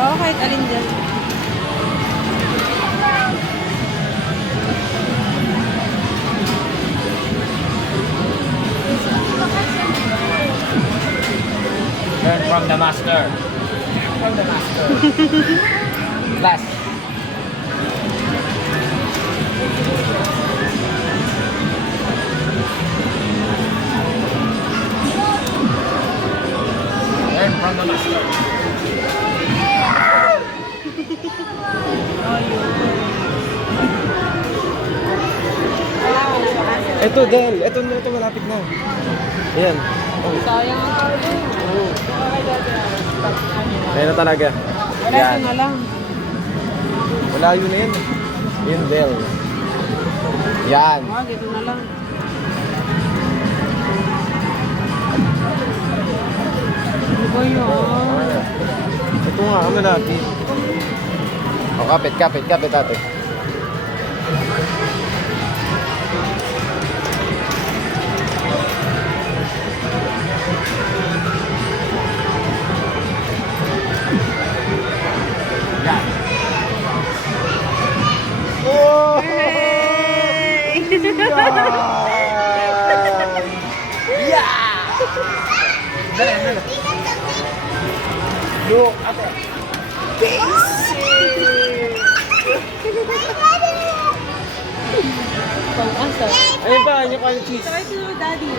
Oo, kahit alin dyan. Learn from the master. From the master. Class. Learn from the master. Ito, Del. Ito malapit na. Ayan. Oh. Sayang ang cargo. Oh. Ayan na talaga. Wala na lang. Malayo na yan. Yun, Del. Yan. Dito na lang. Ano ba yun? Ito nga, ano natin. O, kapit ate. Yan. Oh! Hey! Yeah! Dali. Look, ate. Pang-asa. Ayun pa, yung cheese. Sakay to daddy.